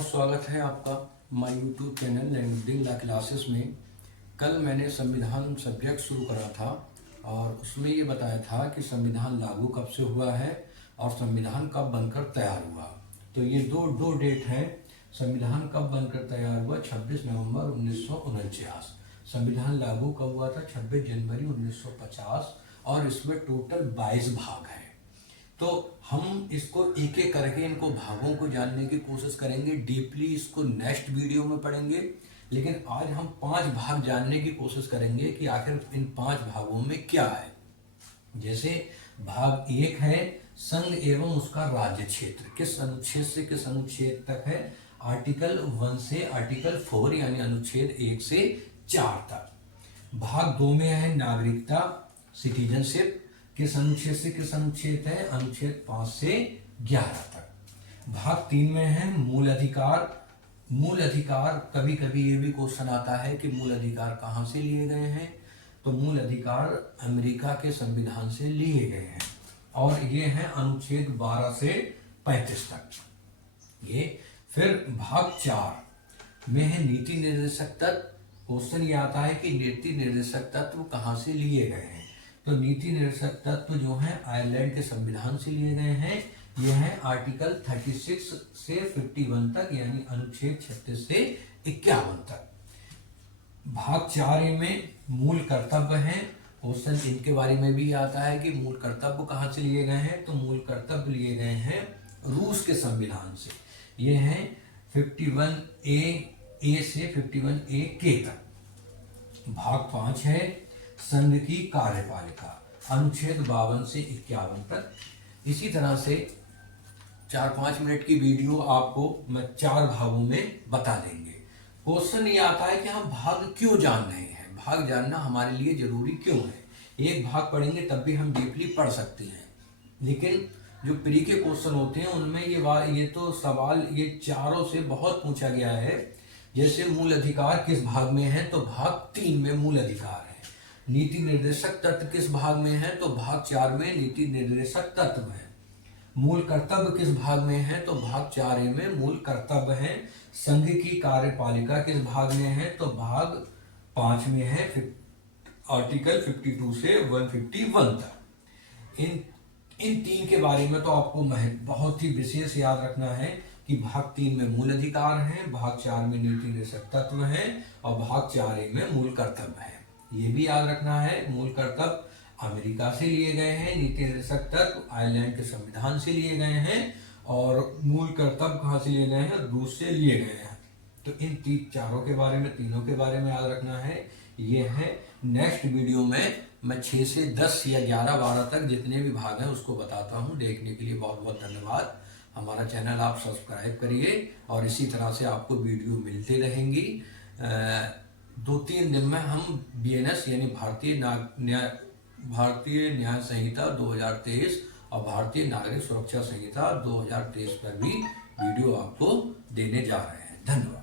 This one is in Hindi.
बहुत स्वागत है आपका my YouTube channel learning la classes में। कल मैंने संविधान सब्जेक्ट शुरू करा था और उसमें ये बताया था कि संविधान लागू कब से हुआ है और संविधान कब बनकर तैयार हुआ। तो ये दो डेट हैं। संविधान कब बनकर तैयार हुआ, 26 नवंबर 1949। संविधान लागू कब हुआ था, 26 जनवरी 1950। और इसमें टोटल 22 भाग हैं। तो हम इसको एक एक करके इनको भागों को जानने की कोशिश करेंगे। डीपली इसको नेक्स्ट वीडियो में पढ़ेंगे, लेकिन आज हम 5 भाग जानने की कोशिश करेंगे कि आखिर इन 5 भागों में क्या है। जैसे भाग 1 है संघ एवं उसका राज्य क्षेत्र, किस अनुच्छेद से किस अनुच्छेद तक है, आर्टिकल 1 से आर्टिकल 4 यानी अनुच्छेद 1 से 4 तक। भाग 2 में है नागरिकता, सिटीजनशिप, किस अनुच्छेद से किस अनुच्छेद है, अनुच्छेद 5 से 11 तक। भाग 3 में है मूल अधिकार। मूल अधिकार, कभी कभी ये भी क्वेश्चन आता है कि मूल अधिकार कहाँ से लिए गए हैं, तो मूल अधिकार अमेरिका के संविधान से लिए गए हैं और ये है अनुच्छेद 12 से 35 तक। ये फिर भाग 4 में है नीति निर्देशक तत्व। क्वेश्चन ये आता है कि नीति निर्देशक तत्व कहाँ से लिए गए हैं, तो नीति निर्देशक तत्व जो है आयरलैंड के संविधान से लिए गए हैं। यह है आर्टिकल 36 से 51 तक यानी अनुच्छेद 36 से 51 तक। भाग 4 में मूल कर्तव्य हैं। क्वेश्चन इनके बारे में भी आता है कि मूल कर्तव्य कहाँ से लिए गए हैं, तो मूल कर्तव्य लिए गए हैं रूस के संविधान से। ये हैं 51A से 51A तक। भाग 5 है संघ की कार्यपालिका, अनुच्छेद 52 से 51 तक। इसी तरह से 4-5 मिनट की वीडियो आपको मैं 4 भागों में बता देंगे। क्वेश्चन ये आता है कि हम भाग क्यों जान रहे हैं, भाग जानना हमारे लिए जरूरी क्यों है। एक भाग पढ़ेंगे तब भी हम डीपली पढ़ सकते हैं, लेकिन जो प्री के क्वेश्चन होते हैं उनमें ये तो सवाल ये चारों से बहुत पूछा गया है। जैसे मूल अधिकार किस भाग में है, तो भाग 3 में मूल अधिकार है। नीति निर्देशक तत्व किस भाग में है, तो भाग 4 में नीति निर्देशक तत्व है। मूल कर्तव्य किस भाग में है, तो भाग 4A में मूल कर्तव्य है। संघ की कार्यपालिका किस भाग में है, तो भाग 5 में है आर्टिकल 52 से 151 तक। इन 3 के बारे में तो आपको बहुत ही विशेष याद रखना है कि भाग 3 में मूल अधिकार है, भाग 4 में नीति निर्देशक तत्व है और भाग 4A में मूल कर्तव्य है। ये भी याद रखना है, मूल कर्तव्य अमेरिका से लिए गए हैं, नीति निर्देशक तत्व आयरलैंड के संविधान से लिए गए हैं और मूल कर्तव्य कहाँ से लिए गए हैं, रूस से लिए गए हैं। तो इन तीनों के बारे में याद रखना है। ये है नेक्स्ट वीडियो में मैं 6 से 10 या 11-12 तक जितने भी भाग हैं उसको बताता हूँ। देखने के लिए बहुत बहुत धन्यवाद। हमारा चैनल आप सब्सक्राइब करिए और इसी तरह से आपको वीडियो मिलती रहेंगी। 2-3 दिन में हम BNS यानी भारतीय न्याय संहिता 2023 और भारतीय नागरिक सुरक्षा संहिता 2023 पर भी वीडियो आपको देने जा रहे हैं। धन्यवाद।